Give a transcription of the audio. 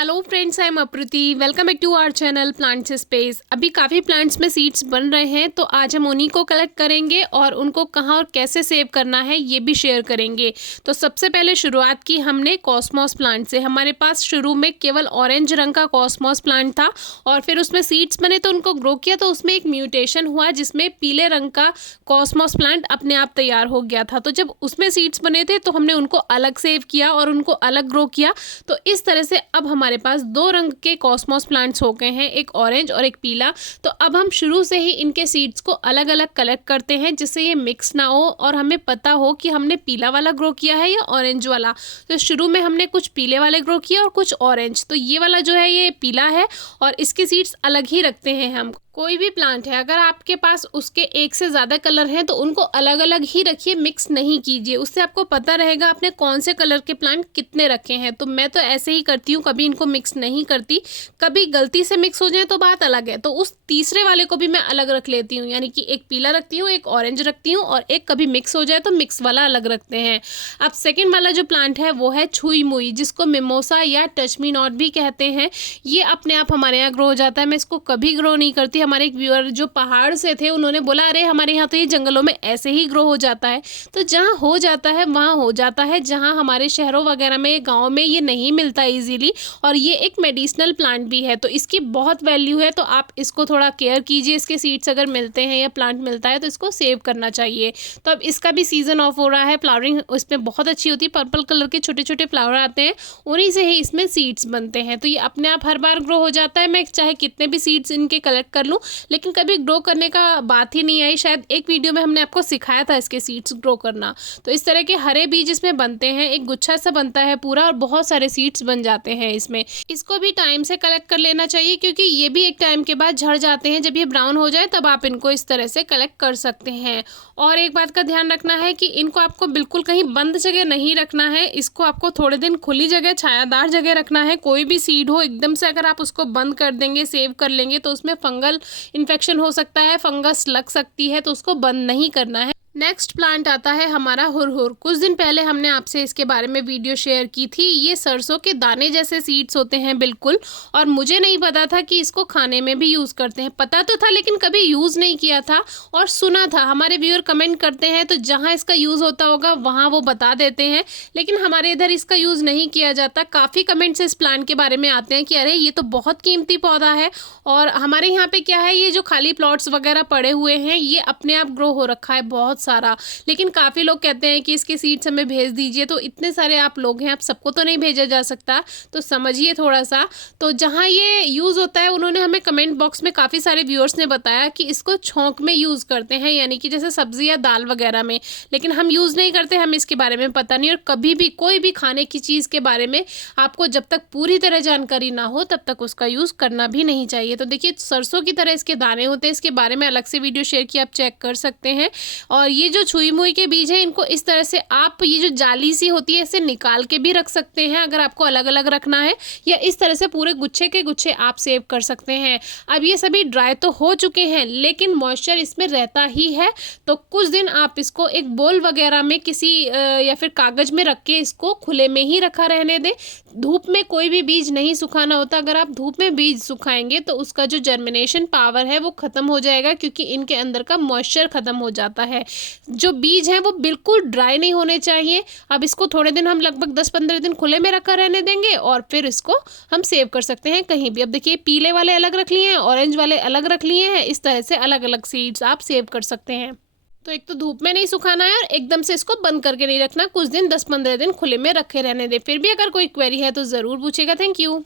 Hello friends, I am Apriti. Welcome back to our channel plants space. अभी काफ़ी plants में seeds बन रहे हैं, तो आज हम उन्हीं को कलेक्ट करेंगे और उनको कहाँ और कैसे सेव करना है ये भी शेयर करेंगे। तो सबसे पहले शुरुआत की हमने कॉस्मॉस प्लांट से। हमारे पास शुरू में केवल ऑरेंज रंग का कॉस्मॉस प्लांट था और फिर उसमें सीड्स बने तो उनको ग्रो किया, तो उसमें एक म्यूटेशन हुआ जिसमें पीले रंग का कॉस्मॉस प्लांट अपने आप तैयार हो गया था। तो जब उसमें सीड्स बने थे तो हमने उनको अलग सेव किया और उनको अलग ग्रो किया। तो इस तरह से अब हमारे पास दो रंग के कॉस्मॉस प्लांट्स हो गए हैं, एक ऑरेंज और एक पीला। तो अब हम शुरू से ही इनके सीड्स को अलग अलग कलेक्ट करते हैं जिससे ये मिक्स ना हो और हमें पता हो कि हमने पीला वाला ग्रो किया है या ऑरेंज वाला। तो शुरू में हमने कुछ पीले वाले ग्रो किया और कुछ ऑरेंज। तो ये वाला जो है ये पीला है और इसके सीड्स अलग ही रखते हैं हम। कोई भी प्लांट है, अगर आपके पास उसके एक से ज़्यादा कलर हैं तो उनको अलग अलग ही रखिए, मिक्स नहीं कीजिए। उससे आपको पता रहेगा आपने कौन से कलर के प्लांट कितने रखे हैं। तो मैं तो ऐसे ही करती हूँ, कभी इनको मिक्स नहीं करती। कभी गलती से मिक्स हो जाए तो बात अलग है, तो उस तीसरे वाले को भी मैं अलग रख लेती हूँ, यानी कि एक पीला रखती हूँ, एक ऑरेंज रखती हूँ और एक कभी मिक्स हो जाए तो मिक्स वाला अलग रखते हैं। अब सेकेंड वाला जो प्लांट है वो है छुई मुई, जिसको मिमोसा या टच मी नॉट भी कहते हैं। ये अपने आप हमारे यहाँ ग्रो हो जाता है, मैं इसको कभी ग्रो नहीं करती। हमारे एक व्यूअर जो पहाड़ से थे उन्होंने बोला अरे हमारे यहाँ तो ये जंगलों में ऐसे ही ग्रो हो जाता है। तो जहाँ हो जाता है वहाँ हो जाता है, जहाँ हमारे शहरों वगैरह में, गाँव में ये नहीं मिलता इजीली। और ये एक मेडिसिनल प्लांट भी है तो इसकी बहुत वैल्यू है। तो आप इसको थोड़ा केयर कीजिए, इसके सीड्स अगर मिलते हैं या प्लांट मिलता है तो इसको सेव करना चाहिए। तो अब इसका भी सीजन ऑफ हो रहा है, फ्लावरिंग इसमें बहुत अच्छी होती है, पर्पल कलर के छोटे छोटे फ्लावर आते हैं, उन्हीं से ही इसमें सीड्स बनते हैं। तो ये अपने आप हर बार ग्रो हो जाता है, मैं चाहे कितने भी सीड्स इनके कलेक्ट कर लूँ लेकिन कभी ग्रो करने का बात ही नहीं आई। शायद एक वीडियो में हमने आपको सिखाया था इसके सीड्स ग्रो करना। तो इस तरह के हरे बीज इसमें बनते हैं, एक गुच्छा सा बनता है पूरा और बहुत सारे सीड्स बन जाते हैं इसमें। इसको भी टाइम से कलेक्ट कर लेना चाहिए क्योंकि ये भी एक टाइम के बाद झड़ जाते हैं। जब ये ब्राउन हो जाए तब आप इनको इस तरह से कलेक्ट कर सकते हैं। और एक बात का ध्यान रखना है कि इनको आपको बिल्कुल कहीं बंद जगह नहीं रखना है, इसको आपको थोड़े दिन खुली जगह, छायादार जगह रखना है। कोई भी सीड हो एकदम से अगर आप उसको बंद कर देंगे, सेव कर लेंगे तो उसमें फंगल इन्फेक्शन हो सकता है, फंगस लग सकती है, तो उसको बंद नहीं करना है। नेक्स्ट प्लांट आता है हमारा हुरहुर। कुछ दिन पहले हमने आपसे इसके बारे में वीडियो शेयर की थी। ये सरसों के दाने जैसे सीड्स होते हैं बिल्कुल, और मुझे नहीं पता था कि इसको खाने में भी यूज़ करते हैं। पता तो था लेकिन कभी यूज़ नहीं किया था और सुना था। हमारे व्यूअर कमेंट करते हैं तो जहाँ इसका यूज़ होता होगा वहाँ वो बता देते हैं, लेकिन हमारे इधर इसका यूज़ नहीं किया जाता। काफ़ी कमेंट्स इस प्लांट के बारे में आते हैं कि अरे ये तो बहुत कीमती पौधा है। और हमारे यहाँ पे क्या है, ये जो खाली प्लॉट्स वगैरह पड़े हुए हैं ये अपने आप ग्रो हो रखा है बहुत सारा। लेकिन काफ़ी लोग कहते हैं कि इसके सीड्स हमें भेज दीजिए। तो इतने सारे आप लोग हैं, आप सबको तो नहीं भेजा जा सकता, तो समझिए थोड़ा सा। तो जहाँ ये यूज़ होता है उन्होंने हमें कमेंट बॉक्स में काफ़ी सारे व्यूअर्स ने बताया कि इसको छौंक में यूज़ करते हैं, यानी कि जैसे सब्ज़ी या दाल वगैरह में। लेकिन हम यूज़ नहीं करते, हमें इसके बारे में पता नहीं। और कभी भी कोई भी खाने की चीज़ के बारे में आपको जब तक पूरी तरह जानकारी ना हो तब तक उसका यूज़ करना भी नहीं चाहिए। तो देखिए सरसों की तरह इसके दाने होते हैं, इसके बारे में अलग से वीडियो शेयर की, आप चेक कर सकते हैं। और ये जो छुई मुई के बीज है इनको इस तरह से आप, ये जो जाली सी होती है इसे निकाल के भी रख सकते हैं अगर आपको अलग अलग रखना है, या इस तरह से पूरे गुच्छे के गुच्छे आप सेव कर सकते हैं। अब ये सभी ड्राई तो हो चुके हैं लेकिन मॉइस्चर इसमें रहता ही है, तो कुछ दिन आप इसको एक बोल वगैरह में किसी या फिर कागज में रख के इसको खुले में ही रखा रहने दें। धूप में कोई भी बीज नहीं सुखाना होता। अगर आप धूप में बीज सुखाएंगे तो उसका जो जर्मिनेशन पावर है वो ख़त्म हो जाएगा क्योंकि इनके अंदर का मॉइस्चर ख़त्म हो जाता है। जो बीज हैं वो बिल्कुल ड्राई नहीं होने चाहिए। अब इसको थोड़े दिन हम लगभग 10-15 दिन खुले में रखा रहने देंगे और फिर इसको हम सेव कर सकते हैं कहीं भी। अब देखिए पीले वाले अलग रख लिए हैं, ऑरेंज वाले अलग रख लिए हैं, इस तरह से अलग अलग सीड्स आप सेव कर सकते हैं। तो एक तो धूप में नहीं सुखाना है और एकदम से इसको बंद करके नहीं रखना, कुछ दिन 10-15 दिन खुले में रखे रहने दें। फिर भी अगर कोई क्वेरी है तो ज़रूर पूछेगा। Thank you.